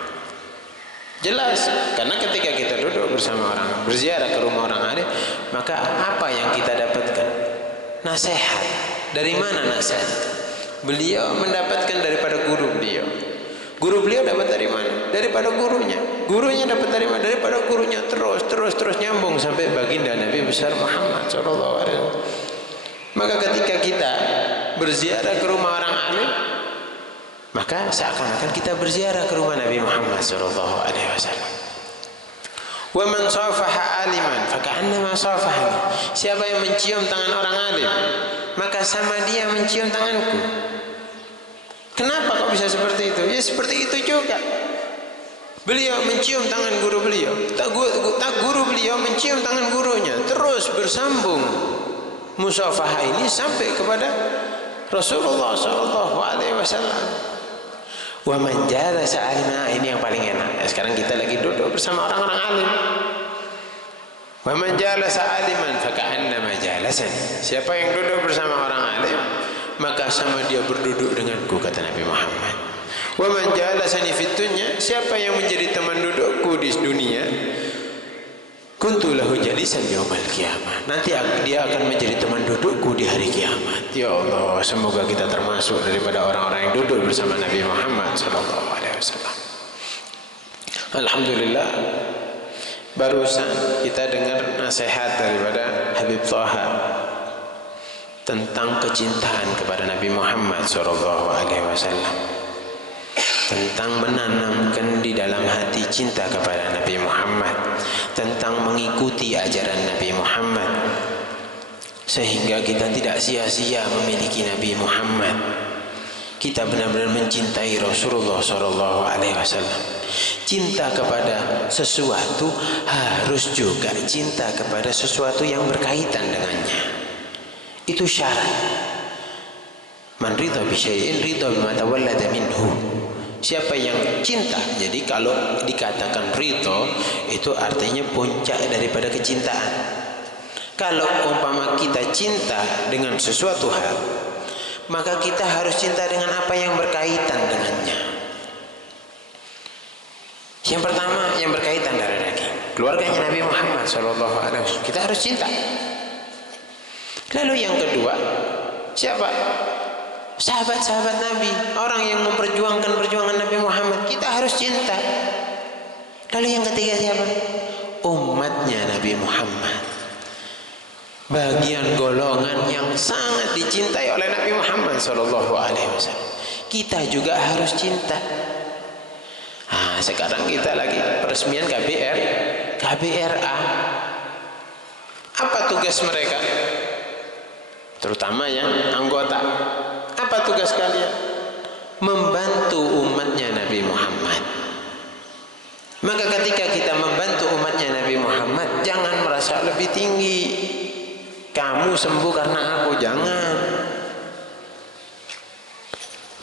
Jelas, karena ketika kita duduk bersama orang, berziarah ke rumah orang alim, maka apa yang kita dapatkan? Nasihat. Dari mana nasihat? Beliau mendapatkan daripada guru beliau. Guru beliau dapat dari mana? Daripada gurunya. Gurunya dapat dari mana? Daripada gurunya. Terus nyambung sampai baginda Nabi besar Muhammad SAW. Maka ketika kita berziarah ke rumah orang alim, maka seakan-akan kita berziarah ke rumah Nabi Muhammad SAW. Wa man safaha aliman faka'annama safahani. Siapa yang mencium tangan orang alim, maka sama dia mencium tanganku. Kenapa kok bisa seperti itu? Ya seperti itu juga. Beliau mencium tangan guru beliau, guru beliau mencium tangan gurunya, terus bersambung musafahah ini sampai kepada Rasulullah SAW. Wa man jalasa alima, ini yang paling enak. Sekarang kita lagi duduk bersama orang-orang alim. Wa man jalasa aliman faka'annama jalasani. Siapa yang duduk bersama orang alim, maka sama dia berduduk denganku, kata Nabi Muhammad. Wa man jalasani fid dunya, siapa yang menjadi teman dudukku di dunia, kuntu lahu jalisan yaumal qiyamah. Nanti dia akan menjadi teman dudukku di hari kiamat. Ya Allah, semoga kita termasuk daripada orang-orang yang duduk bersama Nabi Muhammad SAW. Alhamdulillah, barusan kita dengar nasihat daripada Habib Thaha tentang kecintaan kepada Nabi Muhammad SAW. Tentang menanamkan di dalam hati cinta kepada Nabi Muhammad, tentang mengikuti ajaran Nabi Muhammad, sehingga kita tidak sia-sia memiliki Nabi Muhammad. Kita benar-benar mencintai Rasulullah SAW. Cinta kepada sesuatu harus juga cinta kepada sesuatu yang berkaitan dengannya. Itu syarat. Man ridha bi syai'in ridha bima tawallada minhu. Siapa yang cinta, jadi kalau dikatakan ridho itu artinya puncak daripada kecintaan. Kalau umpama kita cinta dengan sesuatu hal, maka kita harus cinta dengan apa yang berkaitan dengannya. Yang pertama yang berkaitan darah daging, keluarganya Nabi Muhammad SAW, kita harus cinta. Lalu yang kedua, siapa? Sahabat-sahabat Nabi, orang yang memperjuangkan perjuangan Nabi Muhammad, kita harus cinta. Lalu yang ketiga siapa? Umatnya Nabi Muhammad, bagian golongan yang sangat dicintai oleh Nabi Muhammad SAW. Kita juga harus cinta. Sekarang kita lagi peresmian KBRA. Apa tugas mereka? Terutama yang anggota. Apa tugas kalian? Membantu umatnya Nabi Muhammad. Maka ketika kita membantu umatnya Nabi Muhammad, jangan merasa lebih tinggi. Kamu sembuh karena aku, jangan.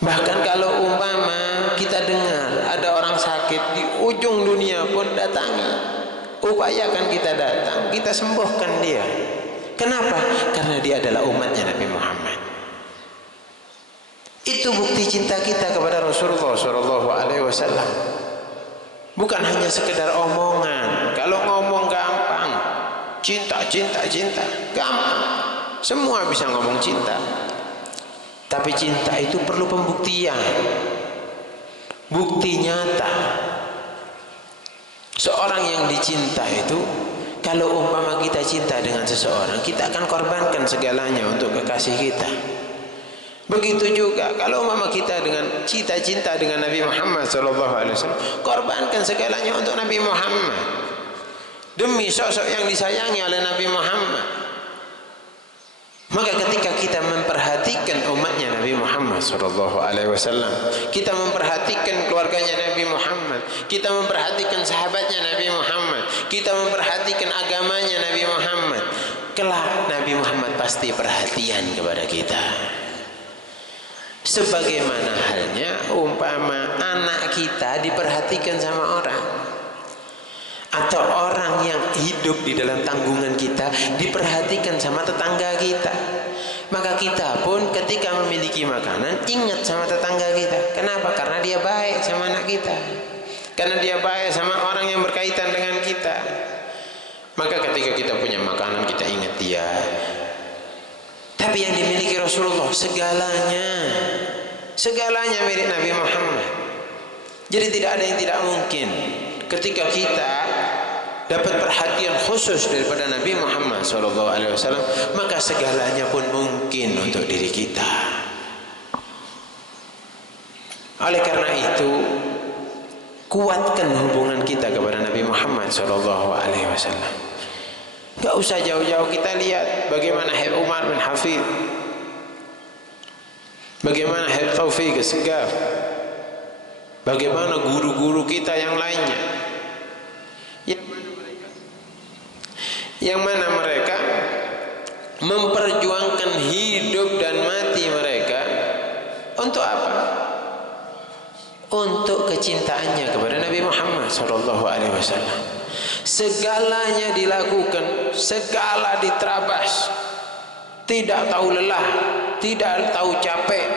Bahkan kalau umpama kita dengar ada orang sakit di ujung dunia pun datangi, upayakan kita datang, kita sembuhkan dia. Kenapa? Karena dia adalah umatnya Nabi Muhammad. Itu bukti cinta kita kepada Rasulullah SAW. Bukan hanya sekedar omongan. Kalau ngomong gampang, cinta, gampang. Semua bisa ngomong cinta. Tapi cinta itu perlu pembuktian, bukti nyata. Seorang yang dicinta itu, kalau umpama kita cinta dengan seseorang, kita akan korbankan segalanya untuk kekasih kita. Begitu juga kalau mama kita dengan cinta dengan Nabi Muhammad SAW, korbankan segalanya untuk Nabi Muhammad demi sosok yang disayangi oleh Nabi Muhammad. Maka ketika kita memperhatikan umatnya Nabi Muhammad SAW, kita memperhatikan keluarganya Nabi Muhammad, kita memperhatikan sahabatnya Nabi Muhammad, kita memperhatikan agamanya Nabi Muhammad, kelak Nabi Muhammad pasti perhatian kepada kita. Sebagaimana halnya umpama anak kita diperhatikan sama orang, atau orang yang hidup di dalam tanggungan kita diperhatikan sama tetangga kita, maka kita pun ketika memiliki makanan ingat sama tetangga kita. Kenapa? Karena dia baik sama anak kita, karena dia baik sama orang yang berkaitan dengan kita. Maka ketika kita punya makanan kita ingat dia. Tapi yang dimiliki Rasulullah segalanya milik Nabi Muhammad. Jadi tidak ada yang tidak mungkin ketika kita dapat perhatian khusus daripada Nabi Muhammad SAW, maka segalanya pun mungkin untuk diri kita. Oleh karena itu, kuatkan hubungan kita kepada Nabi Muhammad SAW. Gak usah jauh-jauh kita lihat bagaimana Habib Umar bin Hafid, bagaimana Habib Taufik Segaf, bagaimana guru-guru kita yang lainnya, yang mana mereka memperjuangkan hidup dan mati mereka untuk apa? Untuk kecintaannya kepada Nabi Muhammad SAW. Segalanya dilakukan, segala diterabas, tidak tahu lelah, tidak tahu capek.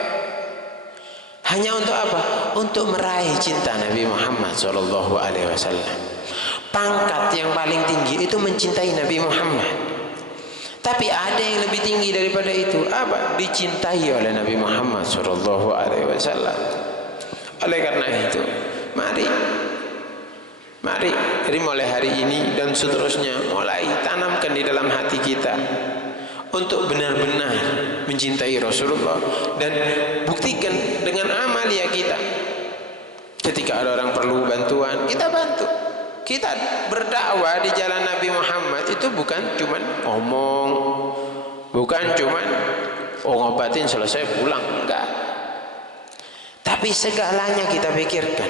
Hanya untuk apa? Untuk meraih cinta Nabi Muhammad SAW. Pangkat yang paling tinggi itu mencintai Nabi Muhammad. Tapi ada yang lebih tinggi daripada itu. Apa? Dicintai oleh Nabi Muhammad SAW. Oleh karena itu, mari dari mulai hari ini dan seterusnya, mulai tanamkan di dalam hati kita untuk benar-benar mencintai Rasulullah, dan buktikan dengan amalia kita. Ketika ada orang perlu bantuan, kita bantu. Kita berdakwah di jalan Nabi Muhammad itu bukan cuman ngomong, bukan cuman ngobatin selesai pulang, enggak. Tapi segalanya kita pikirkan.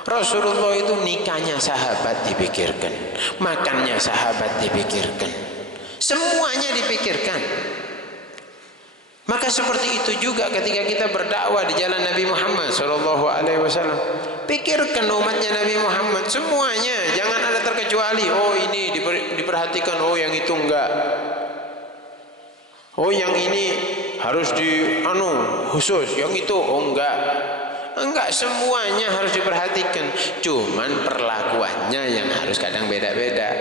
Rasulullah itu nikahnya sahabat dipikirkan, makannya sahabat dipikirkan, semuanya dipikirkan. Maka seperti itu juga ketika kita berdakwah di jalan Nabi Muhammad SAW, pikirkan umatnya Nabi Muhammad semuanya, jangan ada terkecuali. Oh ini diperhatikan, oh yang itu enggak, oh yang ini harus khusus, yang itu oh enggak, semuanya harus diperhatikan. Cuman perlakuannya yang harus kadang beda-beda.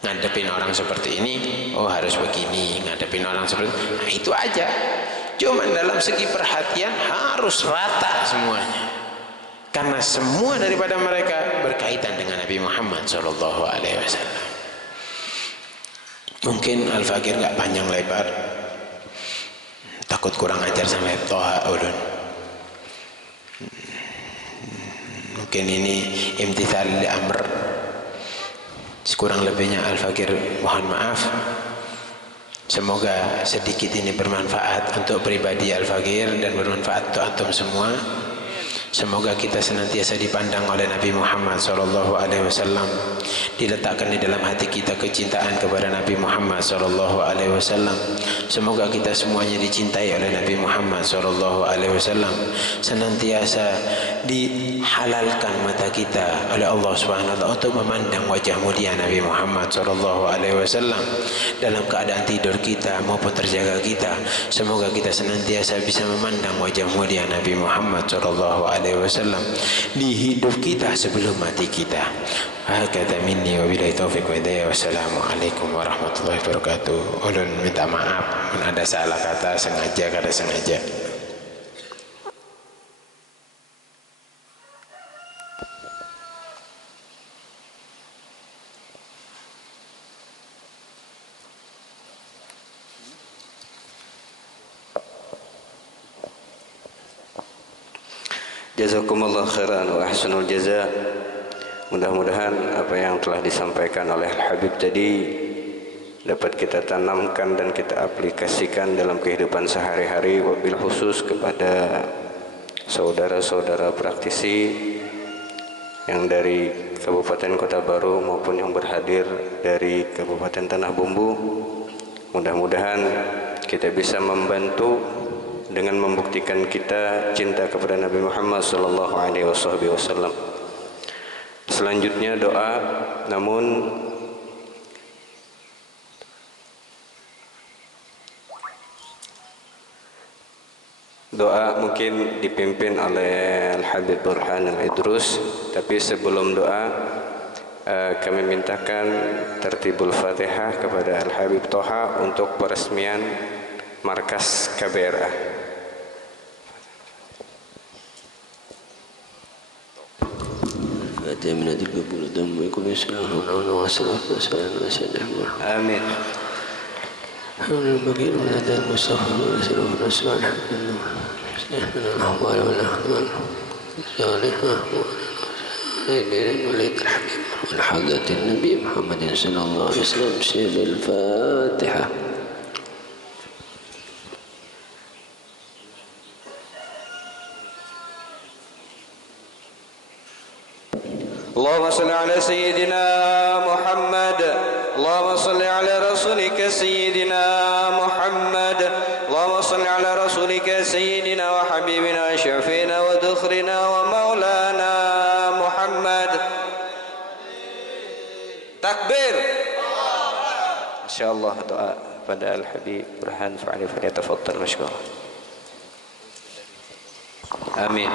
Ngadepin orang seperti ini, oh harus begini. Ngadepin orang seperti ini, nah itu aja. Cuman dalam segi perhatian harus rata semuanya. Karena semua daripada mereka berkaitan dengan Nabi Muhammad SAW. Mungkin Al-Fakir gak panjang lebar, takut kurang ajar sama Toha Ulun. Mungkin ini imtithal amr, sekurang lebihnya Al-Fakir mohon maaf. Semoga sedikit ini bermanfaat untuk pribadi Al-Fakir dan bermanfaat untuk antum semua. Semoga kita senantiasa dipandang oleh Nabi Muhammad SAW, diletakkan di dalam hati kita kecintaan kepada Nabi Muhammad SAW. Semoga kita semuanya dicintai oleh Nabi Muhammad SAW, senantiasa dihalalkan mata kita oleh Allah SWT untuk memandang wajah mulia Nabi Muhammad SAW dalam keadaan tidur kita maupun terjaga kita. Semoga kita senantiasa bisa memandang wajah mulia Nabi Muhammad SAW di hidup kita sebelum mati kita. Hakadha minni wa billahi taufiq wa hidayah. Wassalamualaikum warahmatullahi wabarakatuh. Ulun minta maaf ada salah kata, sengaja kada sengaja. Jazakumullah khairan wa ahsanul jaza. Mudah-mudahan apa yang telah disampaikan oleh Al-Habib tadi dapat kita tanamkan dan kita aplikasikan dalam kehidupan sehari-hari, wabil khusus kepada saudara-saudara praktisi yang dari Kabupaten Kota Baru maupun yang berhadir dari Kabupaten Tanah Bumbu. Mudah-mudahan kita bisa membantu dengan membuktikan kita cinta kepada Nabi Muhammad sallallahu alaihi wasallam. Selanjutnya doa, namun doa mungkin dipimpin oleh Al-Habib Burhan Al-Idrus, tapi sebelum doa kami mintakan tertibul Fatihah kepada Al-Habib Toha untuk peresmian markas KBRA. من هذه القبول دم ويكون يسلم ونعون وصلات وسلام وسلام آمين. حول البقير من هذا المصطفى وسلام ونسمع الحمد لله من الأحوال والأحوال صالحة وليد الحبيب والحضرة النبي محمد صلى الله عليه وسلم. سيد الفاتحة. اللهم صل على سيدنا محمد. اللهم صل على رسولك سيدنا محمد. اللهم صل على رسولك سيدنا وحبيبنا وشفينا ودخرنا ومولانا محمد. Takbir. Insyaallah doa pada Al-Habib Burhan falyatafaddal mashkura. Amin.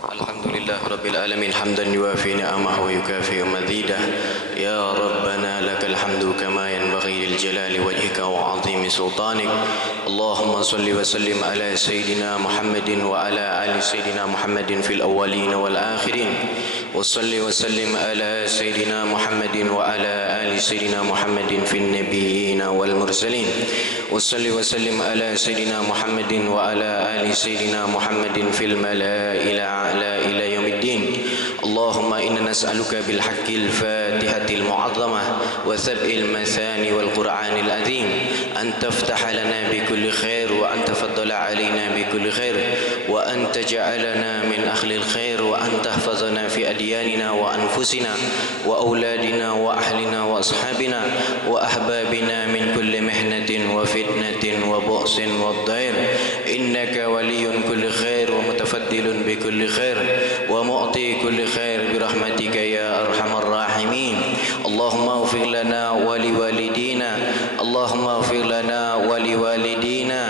Alhamdulillah Rabbil Alamin hamdan yuafi ni'amahu wa yukafi mazida. Ya Rabbana lakal hamdu kama yanbaghi lil jalali wajhika wa 'azimi sultanik. Allahumma salli wa sallim ala Sayyidina Muhammadin wa ala ali Sayyidina Muhammadin fil awwalin wal akhirin. Wa salli wa sallim ala Sayyidina Muhammadin wa ala ali Sayyidina Muhammadin fil nabiyyin wal mursalin. Wa salli wa sallim ala Sayyidina Muhammadin wa ala ali Sayyidina Muhammadin fil mala'il a'la ila yaumiddin. Allahumma inna nas'aluka bil haqqil fatihatil mu'azzamah wa sab'il mathani wal qur'anil azim an taftaha lana bi kulli khair wa an tafaddala alaina bi kulli khair wa an taj'alana min ahlil khair wa an tahfazana fi adyanina wa anfusina wa auladina wa ahlina wa ashabina wa ahbabina min kulli mihnatin wa fitnatin wa bu'sin wa dhair. Innaka waliyyun kulli khair wa mutafaddilun bi kulli khair wa mu'ti kulli khair bi rahmatika ya arhamar rahimin. Allahumma ighfir lana wa liwalidina. Allahumma ighfir lana wa liwalidina.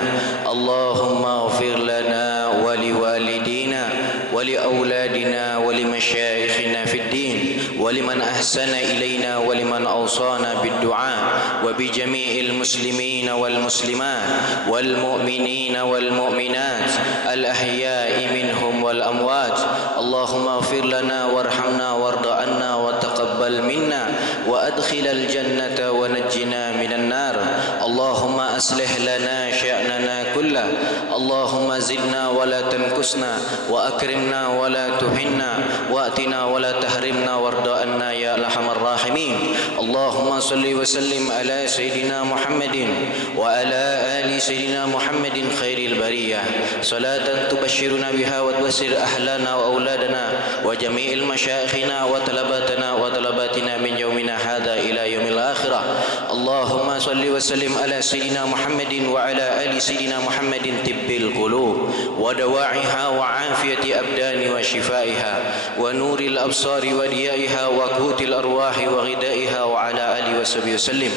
Allahumma ighfir lana wa liwalidina wa li auladina wa li masyayikhina fid din wa liman ahsana ilayna wa liman awsana bid du'a wa bi jami'il muslimina wal muslimat wal mu'minina wal mu'minat al ahya'i minhum wal amwat. Allahumma ighfir lana warhamna warda anna wa taqabbal minna wa adkhilal jannata wa najjina minan nar. Allahumma aslih lana sya'nana kullah. Allahumma zidna wa la tankusna wa akrimna wa la tuhinna wa atina wa la tahrimna warda anna ya arhamar rahimin. Allahumma salli wa sallim ala Sayyidina Muhammadin wa ala ali Sayyidina Muhammadin khairil bariyah salatan tubashshiruna biha wa tubassir ahlana wa auladana wa jami'il masyayikhina wa talabatana wa talabatina min yaumina hadha ila yaumil akhirah. Allahumma salli wa sallim ala Sayyidina Muhammadin wa ala ali Sayyidina Muhammadin tibbil qulub wa dawa'iha wa afiyati abdani wa shifaiha wa nuril absari wa diyaiha wa qutil arwahi wa ghidaiha wa ala ali wa sahbihi wasallim.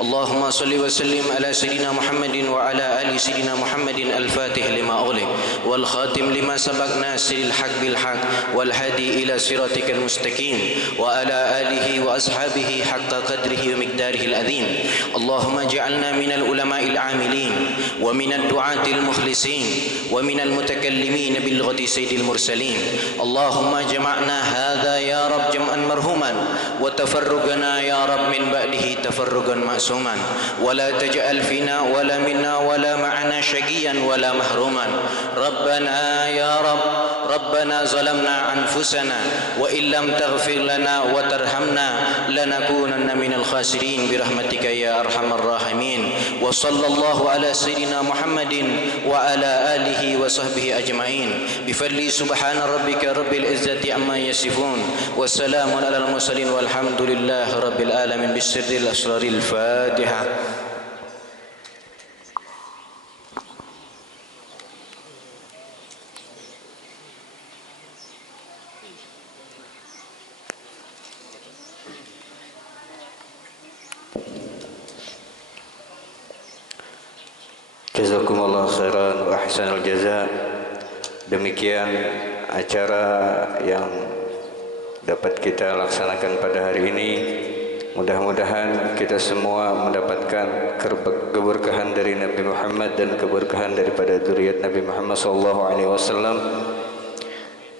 Allahumma salli wa sallim ala Sayyidina Muhammadin wa ala ali Sayyidina Muhammadin al-fatih lima ughliq wal khatim lima sabaq nasiril haq bil haq wal hadi ila siratikal mustaqim wa ala alihi wa ashabihi haqqa qadrihi wa miqdarihi al-azim. Allahumma ij'alna minal ulama'il 'amilin wa minad du'atil mukhlisin wa minal mutakallimin bil ghadi sayyidil mursalin. Allahumma jama'na hadha ya rab jam'an marhuman wa tafarrugana ya rab min ba'dihi tafarrugan ma'suman wa la taj'al fina wa la minna wa la ma'ana syaqiyan wa la mahruman. Rabbana ya rab ربنا ظلمنا أنفسنا وإن لم تغفر لنا وترحمنا لنكونن من الخاسرين برحمتك يا أرحم الراحمين وصلى الله على سيدنا محمد وعلى آله وصحبه أجمعين بفضل سبحان ربك رب العزة عما يصفون والسلام على المرسلين والحمد لله رب العالمين بسر الأسرار الفاتحة. Jazakumullah khairan wa ahsanul jaza. Demikian acara yang dapat kita laksanakan pada hari ini. Mudah-mudahan kita semua mendapatkan keberkahan dari Nabi Muhammad dan keberkahan daripada zuriat Nabi Muhammad SAW.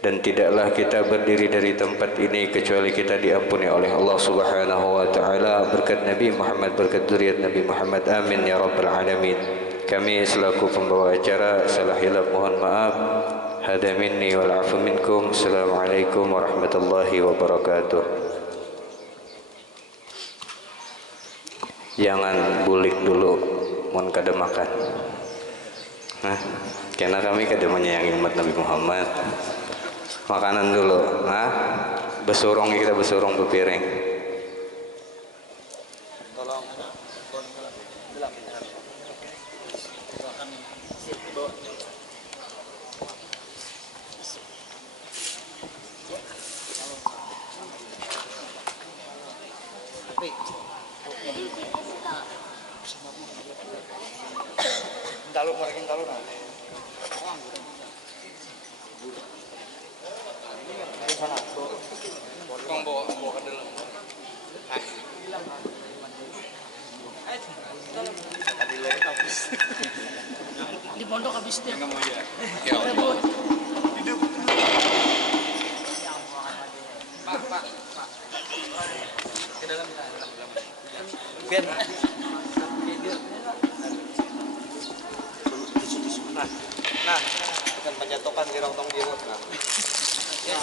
Dan tidaklah kita berdiri dari tempat ini kecuali kita diampuni oleh Allah Subhanahu wa taala berkat Nabi Muhammad, berkat zuriat Nabi Muhammad. Amin ya rabbal alamin. Kami selaku pembawa acara salah hilaf mohon maaf. Hada minni wal afu minkum. Assalamualaikum warahmatullahi wabarakatuh. Jangan bulik dulu mun kada makan. Nah, karena kami kada menyayangi umat Nabi Muhammad. Makanan dulu. Nah, besurong kita besurong bepiring. Di pondok habis dia. Enggak mau ya. Hidup. Pak. Ke dalam. Biar. Nah, bukan penjatokan di rotong di rot. Nah. Ya,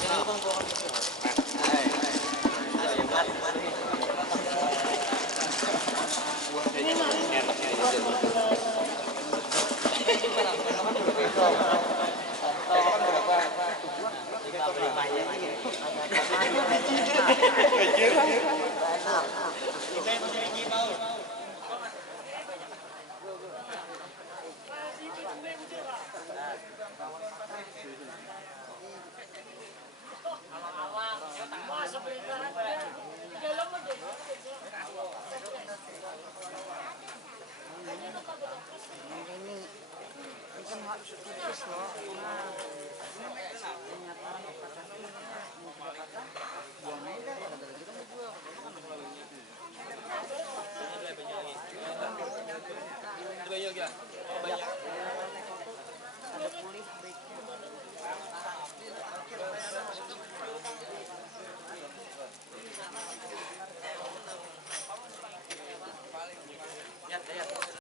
banyak.